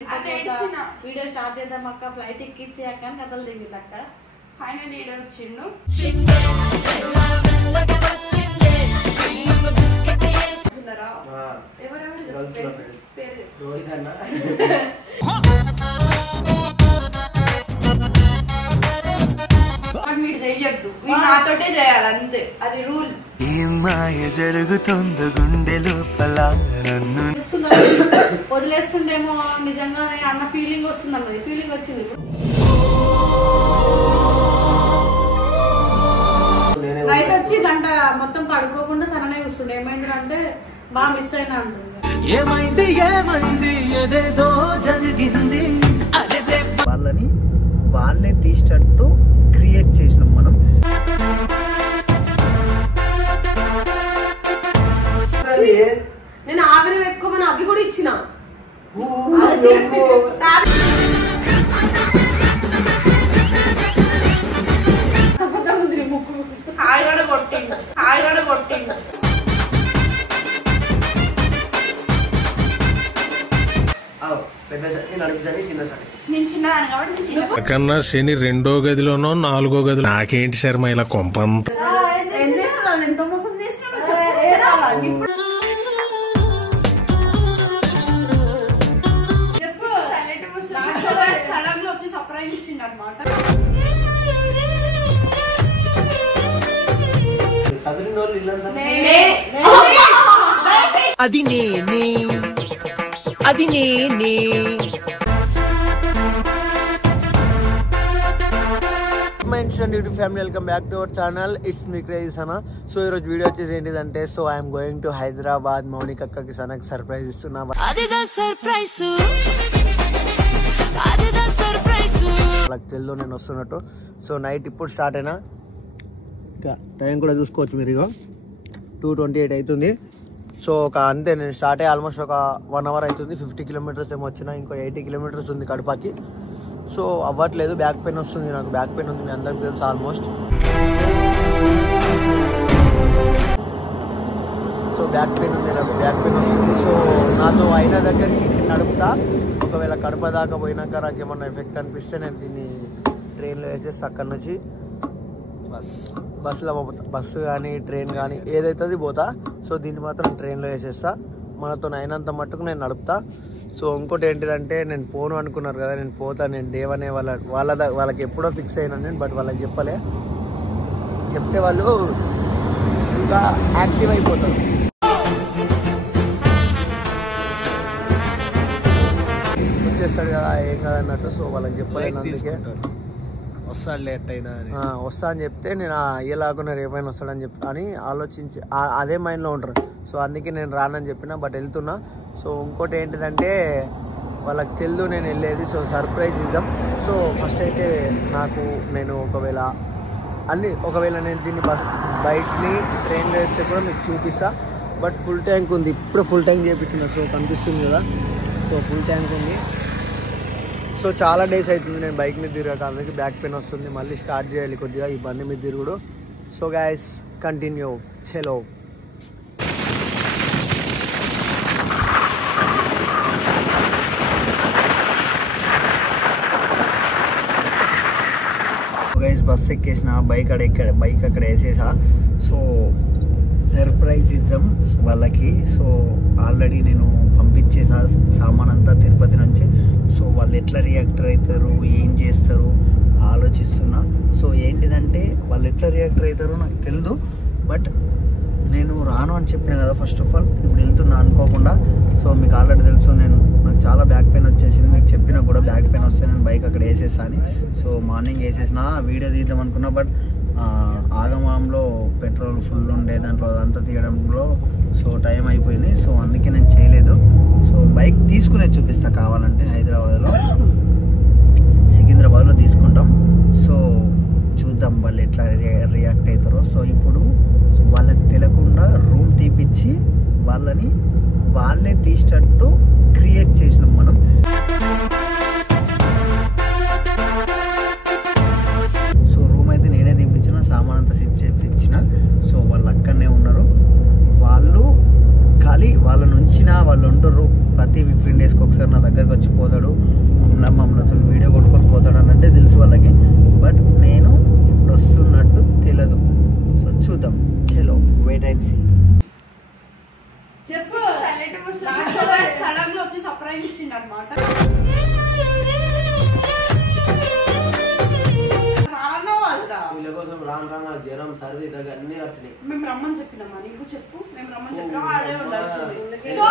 Video start చేద్దాం అక్క flight ఎక్కిచ్చి అక్క అని కథలు దిగింది అక్క. ఫైనల్ ఈడ వచ్చిండు. మీరు చెయ్యొద్దు, నాతోటే చేయాలి అంతే, అది రూల్. మాయ జరుగుతుందో గుండె లోపల వదిలేస్తుండేమో నిజంగానే అన్న ఫీలింగ్ వస్తుంది అన్నది. ఫీలింగ్ వచ్చింది. నైట్ వచ్చి గంట మొత్తం పడుకోకుండా సన్ననే చూస్తుండే. ఏమైంది అంటే బాగా మిస్ అయినా అంటుంది. ఏమైంది ఏమైంది ఏదేదో జరిగింది. వాళ్ళని వాళ్ళే తీసేటట్టు క్రియేట్ చేసినాం మనం. నేను ఆవిరి ఎక్కువ అవి కూడా ఇచ్చిన. కన్నా శని రెండో గదిలోనో నాలుగో గదిలో నాకేంటి శర్మ ఇలా కొంపంత. ఎంత మోసం చేసినా సడన్ లో వచ్చి సర్ప్రైజ్ ఇచ్చిండు అనమాట. అది నేనే అది నేనే. Family welcome back to our channel. It's me crazy Sana. So ఈరోజు వీడియో వచ్చేసి ఏంటిదంటే, so I'm going to Hyderabad. Mounika అక్కకి సనకి సర్ప్రైజ్ ఇస్తున్నా. వాళ్ళకి తెలుసు నేను వస్తున్నట్టు. సో నైట్ ఇప్పుడు స్టార్ట్ అయినా, ఇంకా టైం కూడా చూసుకోవచ్చు మీరు. ఇగో 2:28 అవుతుంది. సో ఒక అంతే నేను స్టార్ట్ అయ్యి ఆల్మోస్ట్ ఒక 1 అవర్ అవుతుంది. 50 కిలోమీటర్స్ ఏమో వచ్చినా, ఇంకో 80 కిలోమీటర్స్ ఉంది కడపకి. సో అవ్వట్లేదు, బ్యాక్ పెయిన్ వస్తుంది. నాకు బ్యాక్ పెయిన్ ఉంది, మీ అందరికి తెలుసు ఆల్మోస్ట్. సో బ్యాక్ పెయిన్ ఉంది, నాకు బ్యాక్ పెయిన్ వస్తుంది. సో నాతో అయిన దగ్గరికి నేను నడుపుతా. ఒకవేళ కడప దాకా పోయినాక నాకు ఏమన్నా ఎఫెక్ట్ అనిపిస్తే నేను దీన్ని ట్రైన్లో వేసేసి అక్కడి నుంచి బస్సులో పోతా. బస్సు కానీ ట్రైన్ కానీ ఏదైతుంది పోతా. సో దీన్ని మాత్రం ట్రైన్లో వేసేస్తా. మనతో అయినంత మట్టుకు నేను నడుపుతా. సో ఇంకోటి ఏంటిదంటే, నేను పోను అనుకున్నారు కదా, నేను పోతా. నేను దేవనే వాళ్ళకి ఎప్పుడో ఫిక్స్ అయినా నేను, బట్ వాళ్ళకి చెప్పలే. చెప్తే వాళ్ళు ఇంకా యాక్టివ్ అయిపోతారు. వచ్చేస్తాడు కదా ఏం కాదన్నట్టు. సో వాళ్ళకి చెప్పలేను, అందుకే వస్తాడు లేట్ అయినా వస్తా అని చెప్తే నేను అయ్యేలాగా రేపైనా వస్తాడని అని ఆలోచించి అదే మైండ్లో ఉంటారు. సో అందుకే నేను రానని చెప్పిన, బట్ వెళ్తున్నా. సో ఇంకోటి ఏంటిదంటే, వాళ్ళకి తెలుసు నేను వెళ్ళేది. సో సర్ప్రైజ్ ఇద్దాం. సో ఫస్ట్ అయితే నేను ఒకవేళ నేను దీన్ని బైక్ని ట్రైన్లో వేస్తే కూడా మీకు చూపిస్తా. బట్ ఫుల్ ట్యాంక్ ఉంది, ఇప్పుడు ఫుల్ ట్యాంక్ చేయించిన. సో కనిపిస్తుంది కదా, సో ఫుల్ ట్యాంక్ ఉంది. సో చాలా డేస్ అవుతుంది నేను బైక్ మీద తిరగక, అందుకే బ్యాక్ పెయిన్ వస్తుంది. మళ్ళీ స్టార్ట్ చేయాలి కొద్దిగా ఈ బండి మీద తిరుగుడు. సో గైస్ కంటిన్యూ చలో. గైస్ బస్ ఎక్కేసిన, బైక్ అక్కడ వేసేసా. సో సర్ప్రైజ్ ఇద్దాం వాళ్ళకి. సో ఆల్రెడీ నేను పంపించేసా సామాన్ అంతా తిరుపతి నుంచి. సో వాళ్ళు ఎట్లా రియాక్ట్ అవుతారు, ఏం చేస్తారు ఆలోచిస్తున్నా. సో ఏంటిదంటే, వాళ్ళు ఎట్లా రియాక్ట్ అవుతారో నాకు తెలియదు. బట్ నేను రాను అని చెప్పిన కదా ఫస్ట్ ఆఫ్ ఆల్. ఇప్పుడు వెళ్తున్నా అనుకోకుండా. సో మీకు ఆల్రెడీ తెలుసు, నాకు చాలా బ్యాక్ పెయిన్ వచ్చేసింది. మీకు చెప్పినా కూడా బ్యాక్ పెయిన్ వస్తే నేను బైక్ అక్కడ వేసేసా అని. సో మార్నింగ్ వేసేసిన, వీడియో తీద్దాం అనుకున్నా. బట్ ఆగమాంలో పెట్రోల్ ఫుల్ ఉండే, దాంట్లో అదంతా తీయడంలో సో టైం అయిపోయింది. సో అందుకే నేను చేయలేదు. సో బైక్ తీసుకునే చూపిస్తా కావాలంటే. సికింద్రాబాద్లో తీసుకుంటాం. సో చూద్దాం వాళ్ళు ఎట్లా రియాక్ట్ అవుతారో. సో ఇప్పుడు వాళ్ళకి తెలియకుండా రూమ్ తీపిచ్చి వాళ్ళే తీసేటట్టు క్రియేట్ చేసినాం మనం. సో రూమ్ అయితే నేనే తీపిచ్చిన, సామాన్ అంతా షిఫ్ట్ చేయించిన. సో వాళ్ళు అక్కడనే ఉన్నారు. వాళ్ళు ఖాళీ వాళ్ళ నుంచిన వాళ్ళు ఉంటారు. ప్రతి 15 డేస్కి ఒకసారి నా దగ్గరకు వచ్చి మమ్మల్ని వీడియో కొట్టుకొని పోతాడు అన్నట్టే తెలుసు వాళ్ళకి. బట్ నేను ఇప్పుడు వస్తున్నట్టు తెలియదు. సో చూద్దాం. చలో వెయిట్ అండ్ సీ. చెప్పు. సడన్ గా వచ్చి సర్ప్రైజ్ ఇచ్చిండు అనమాట. జ్వరం సర్ది అన్ని మేము రమ్మని చెప్పినామా నీకు? చెప్పు. మేము రమ్మని చెప్పినామా? ఆడే ఉండాల్సింది. సో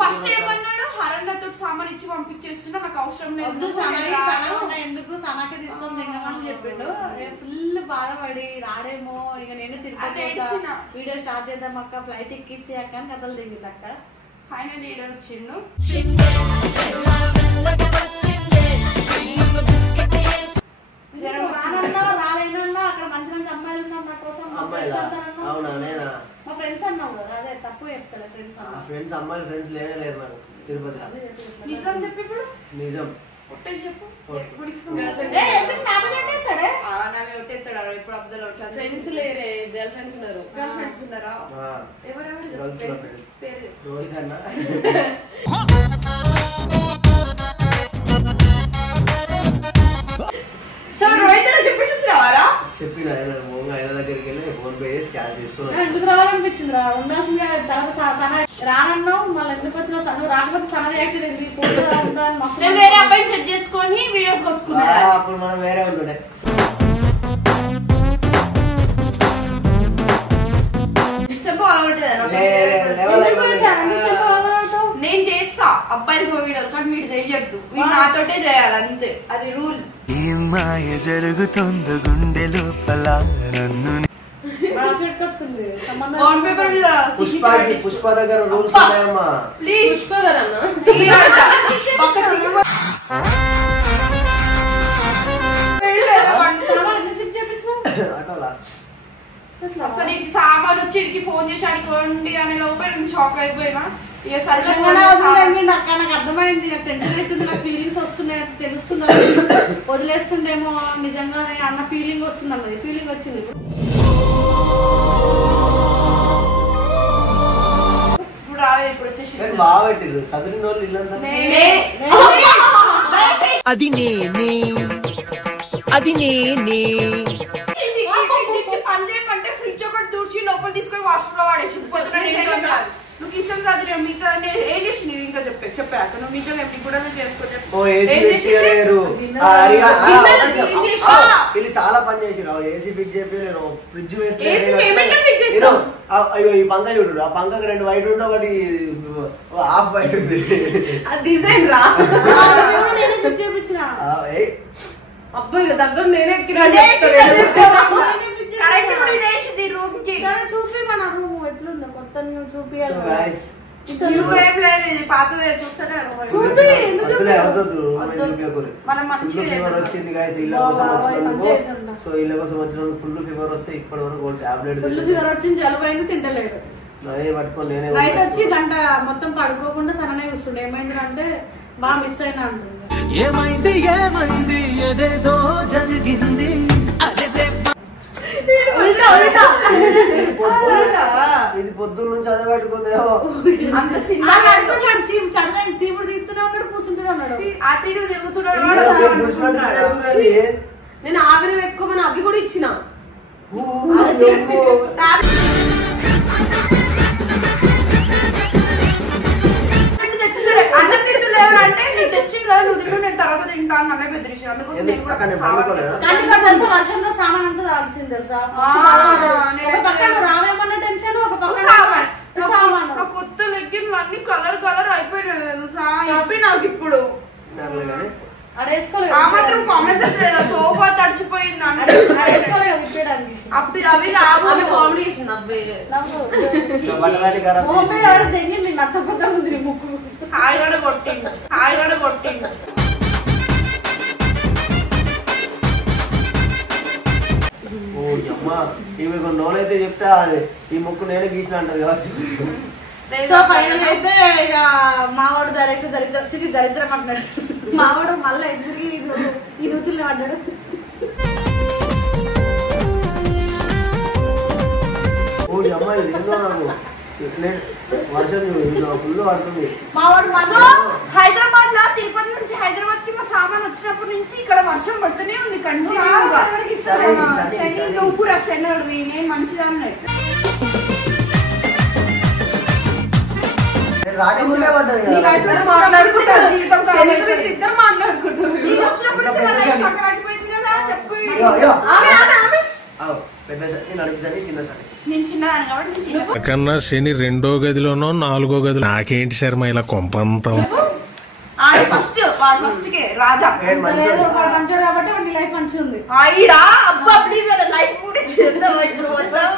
ఫస్ట్ ఏమన్నాడు, హరణతో సామాన్ ఇచ్చి పంపించేస్తున్నా, నాకు అవసరం లేదు, ఎందుకు సనాకి తీసుకొని దిగమని చెప్పిండు. ఫుల్ బాధపడి రాడేమో ఇక నేను తిరిగి వీడియో స్టార్ట్ చేద్దాం అక్క, ఫ్లైట్ ఎక్కిచ్చి అక్క అని కథలు దిగింది అక్క. ఫైనల్ ఈడ వచ్చిండు. రాలేనన్నా అక్కడ మంచి మంచి అమ్మాయిలు ఉన్నారు నా కోసం. మా ఫ్రెండ్స్ అన్నావు కదా, అదే తప్పు చెప్తాడు. ఫ్రెండ్స్ అమ్మాయిలు ఫ్రెండ్స్ లేరు నాకు తిరుపతి. నిజం చెప్పి ఇప్పుడు నిజం చెప్పు. ఇప్పుడు అబ్బాయిలు ఫ్రెండ్స్ లేరే, గర్ల్ ఫ్రెండ్స్ ఉన్నారు. గర్ల్ ఫ్రెండ్స్ ఉన్నారా? ఎవరెవరు పేరు? రోహిత్ అన్న. చెప్పిన ఆయన దగ్గరికి వెళ్ళి ఫోన్ పే చేసి క్యాష్ తీసుకుని ఎందుకు రావాలనిపించింది రా, ఉండాల్సిందే. రానన్నావు మళ్ళీ ఎందుకు వచ్చినా సన రాకపోతే సన రియాక్షన్ వేరే అబ్బాయిని సెట్ చేసుకొని వీడియోస్ కొట్టుకున్నా. అప్పుడు మనం వేరే ఉంటుండే. చెప్పు. నేను చేస్తా అబ్బాయిలతో వీడియోలు, కానీ వీడు చెయ్యొద్దు, వీడు నాతోటే చేయాలి అంతే, అది రూల్. మాయ జరుగుతుందో గుండె లోపల నన్ను. పుష్ప దగ్గర రూల్స్ ఉన్నాయమ్మా. ప్లీజ్ అసలు ఇంటి సామాన్ వచ్చి ఇంటికి ఫోన్ చేసి అనుకోండి అనే లోపే నేను షాక్ అయిపోయినా. నాకు అర్థమైంది, నాకు టెన్షన్ అవుతుంది, నాకు ఫీలింగ్స్ వస్తున్నాయి, తెలుస్తుంది వదిలేస్తుండేమో నిజంగానే అన్న ఫీలింగ్ వస్తుంది అన్నది. ఫీలింగ్ వచ్చింది. ఇప్పుడు రాలేదు, ఇప్పుడు వచ్చేసి బాగా పెట్టిరు సదరిన వాళ్ళు ఇల్లంతా. అది నేనే, అది నేనే. పని చేయమంటే ఫ్రిడ్జ్ ఒకటి దూర్చి లోపల తీసుకొని వాష్రూమ్ లో వాడేసి నువ్వు కిచెన్ కాదు మిగతా ఏం చేసి ఇంకా చెప్పాక నువ్వు మిగతా కూడా చేసుకో. చాలా పని చేసిరు. ఏసీ ఫిక్స్ చేయలేరు, ఫ్రిడ్జ్ అయ్యో ఈ పంక చూడు, ఆ పంకకి 2 వైట్ ఉండి ఒకటి హాఫ్ వైట్ ఉంది. డిజైన్ రా చేపించిన అబ్బాయి దగ్గర నేనే చూపి మన రూమ్ ఎట్లుందో కొత్త చూపియాలి. వచ్చింది ఇళ్ళ కోసం వచ్చినందుకు. సో ఇళ్ళ కోసం వచ్చినందుకు ఫుల్ ఫీవర్ వస్తే ఇప్పటి వరకు టాబ్లెట్ ఫుల్ ఫీవర్ వచ్చింది, జలుబైంది, తింటలేదు. అదే పట్టుకొని నేనే నైట్ వచ్చి గంట మొత్తం పడుకోకుండా సననే చూస్తుండే. ఏమైంది అంటే బాగా మిస్ అయినా అంటుంది. ఏమైంది ఏమైంది ఏదేదో జరిగింది. ఇది పొద్దున్న నుంచి అదే పట్టుకుందేమో. అంత చడదని తీపుడు తీస్తూనే ఉన్నాడు, కూర్చుంటూనే ఉన్నాడు, అటు ఇటు తిరుగుతున్నాడు. నేను ఆవిరి పెట్టుకోమని అవి కూడా ఇచ్చిన. అన్నం తింటున్నావు అంటే నేను తెచ్చింది కదా, నువ్వు తింటూ నేను తర్వాత తింటాను అన్న బెదిరించాను. అందుకోసం వర్షంలో సామాన్ అంతా దాల్సింది తెలుసా. రావేమన్న టెన్షన్, ఒక పక్క సామాన్ కొత్త లెగ్గిన్లు అన్ని కలర్ కలర్ అయిపోయినాయి తెలుసా. చెప్పి నాకు ఇప్పుడు ఆ మాత్రం కామెంట్స్ లేదా, సోఫా తడిచిపోయింది అవి కామెడీ చేసింది అబ్బాయి. తెగింది నచ్చపోతా ఉంది ముక్కు. హాయిగడ కొట్టింది. ఈమె కొన్ని రోజులైతే చెప్తే ఈ ముక్కు నేనే గీసిన అంటది కాబట్టి. సో ఫైనల్ అయితే ఇక మావాడు దరిద్రం అంటున్నాడు. మావాడు మళ్ళీ ఎదురు ఈ నూతుల్లో పడ్డాడు. అమ్మాయి నాకు వర్షం ఫుల్ పడుతుంది. మావాడు హైదరాబాద్ లో తిరుపతి నుంచి హైదరాబాద్ సామాన్ వచ్చినప్పటి నుంచి ఇక్కడ వర్షం పడుతూనే ఉంది కంటిన్యూగా. శని నువ్వు రా శనుడు నేను మంచిదాన్ని రాజమూలే పడ్డది మాట్లాడుకుంటారు జీవితం శని గురించి ఇద్దరు మాట్లాడుకుంటారు. వచ్చినప్పుడు నుంచి నా లైఫ్ అక్కడ ఆగిపోయింది కదా చెప్పు. పెద్ద నేను అడుగుతాను చిన్న సార్ నేను చిన్నదాన్ని కాబట్టి కన్నా శని 2వ గదిలోనో 4వ గదిలో నాకేంటి శర్మ ఇలా కొంపంతం ఫస్ట్ వాడు ఫస్ట్ కే రాజా లేదు, వాడు మంచోడు కాబట్టి వాడి లైఫ్ మంచిగా ఉంది. ఆయిడా అబ్బా ప్లీజ్ అలా లైఫ్ కూడా చేద్దాం ఇప్పుడు వద్దాం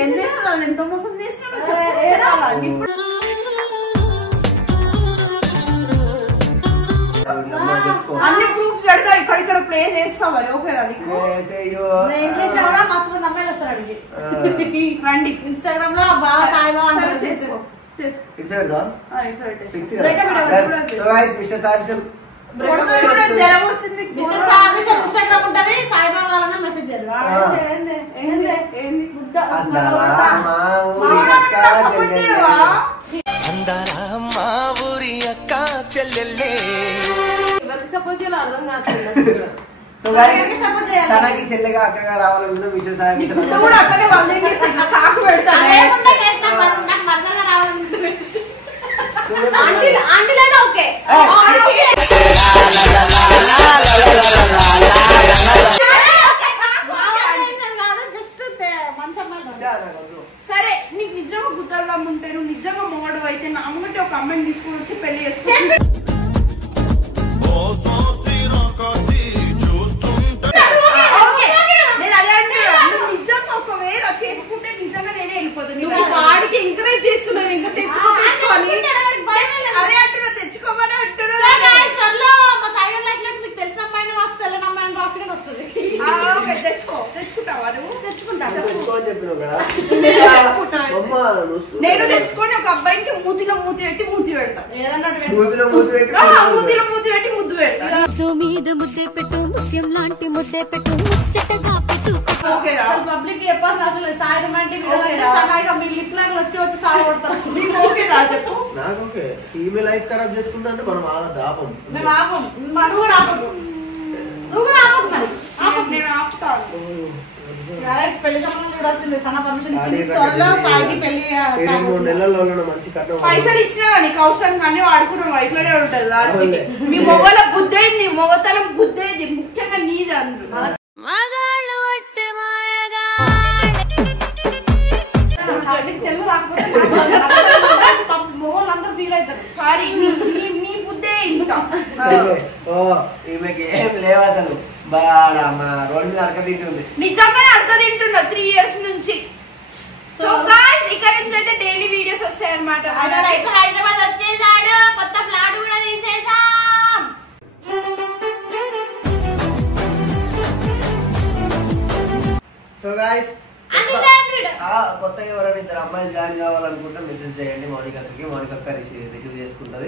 ఏం చేస్తున్నాను ఎంత మోసం చేస్తున్నాను ఇప్పుడు అన్ని ప్రూఫ్స్ పెడతా ఇక్కడ ప్లే చేస్తాం మరి ఓకేనా నీకు నేను చేసినా కూడా మస్తు మంది అమ్మాయిలు వస్తారు అడిగి రండి. ఇన్స్టాగ్రామ్ లో బాగా సాయిబాబా అంటే చేసుకో ఇన్స్టాగ్రామ్ ఉంటది సాయిబాబా వాళ్ళని మెసేజ్ చేయాలి. ఎవరికి సపోజ్ చేయాలో అర్థం కావట్లేదు. సనాకి చెల్లెగా అక్కగా రావాలనుకున్న విషయం కూడా అక్కడే వాళ్ళు ఏం చేస్తారు చాకు పెడతారు ఆంటీలైనా ఓకే సరే నీకు నిజంగా గుద్దల్లా ఉంటే నువ్వు నిజంగా మొగడు అయితే నా ముంగటి ఒక అమ్మాయిని తీసుకుని వచ్చి పెళ్లి చేసుకుంటే నేను అదే అంటున్నా నువ్వు నిజంగా ఒకవేళ చేసుకుంటే నిజంగా నేనే వెళ్ళిపోతాను. వాడికి ఎంకరేజ్ చేస్తున్నావు ఇంకా తెచ్చుకో అదే అంటున్నా తెచ్చుకోమని అంటున్నా తెలిసిన అమ్మాయిని రాస్తే తెలియని అమ్మాయిని రాసి వస్తుంది. తెచ్చుకుంటావా నువ్వు నేను తెచ్చుకొని ఒక అబ్బాయికి మూతిలో మూతి పెట్టి మూతి పెడతా ఏదన్నా మూతిలో మూతి పెట్టి ముద్దు పెడతా మీద ముద్దే పెట్టు ముత్యం లాంటి ముద్దే పెట్టు ముచ్చటగా పెట్టు. పబ్లిక్ చెప్పాల్సిన అసలు సాయి రొమాంటిక్ సహాయిగా మీ లిప్ లాగా వచ్చి సాగు కొడతారు. నాకు ఓకే ఈమె లైఫ్ ఖరాబ్ చేసుకుంటా అంటే మనం ఆపం మేము ఆపం. నువ్వు కూడా ఆపకు. నువ్వు కూడా ఆపకు మరి. నేను ఆపుతాను. పెళ్లి సంబంధం చూడాల్సింది. సన్న పర్మిషన్ ఇచ్చింది. త్వరలో సాయికి పెళ్లి 2-3 నెలల్లో మంచి కట్నం పైసలు ఇచ్చినా నీకు అవసరం కానీ వాడుకున్నాం ఇట్లనే ఉంటది లాస్ట్ మీ మొగల బుద్ధి అయింది మొగతనం బుద్ధి అయింది ముఖ్యంగా నీది అందరు తెలుగు రాకపోతే మొగోళ్ళందరూ ఫీల్ అవుతారు. సారీ నీ బుద్ధే ఇంకా ఈమెకి ఏం లేవతలు బాగా మన రోడ్ మీద అడక తింటుంది. నిజంగానే అడక తింటున్నా 3 years నుంచి. సో గైస్ ఇక్కడ నుంచి అయితే డైలీ వీడియోస్ వస్తాయి అన్నమాట. అయితే హైదరాబాద్ వచ్చేసాడు. కొత్త ఫ్లాట్ కూడా తీసేసాం. సో గైస్ కొత్తగా ఎవరైనా 2 అమ్మాయిలు జాయిన్ కావాలనుకుంటే మెసేజ్ చేయండి మౌనికకి. మౌనిక రిసీవ్ చేసుకుంటది.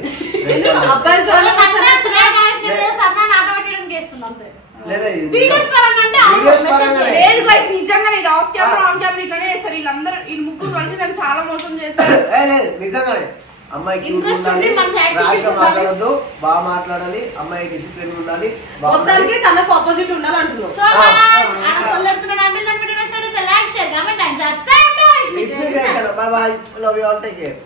నిజంగానే ఆఫ్ కెమెరా ఆన్ కెమెరా ఇట్లానే చేస్తారు వీళ్ళందరూ. వీళ్ళు ముగ్గురు కలిసి నన్ను చాలా మోసం చేస్తారు. నిజంగానే అమ్మాయికి రాయిగా మాట్లాడద్దు, బాగా మాట్లాడాలి, అమ్మాయి డిసిప్లిన్ ఉండాలి, మొత్తానికి సన్నకు opposite ఉండాలంటున్నావు. Bye bye. Love you all. Take care.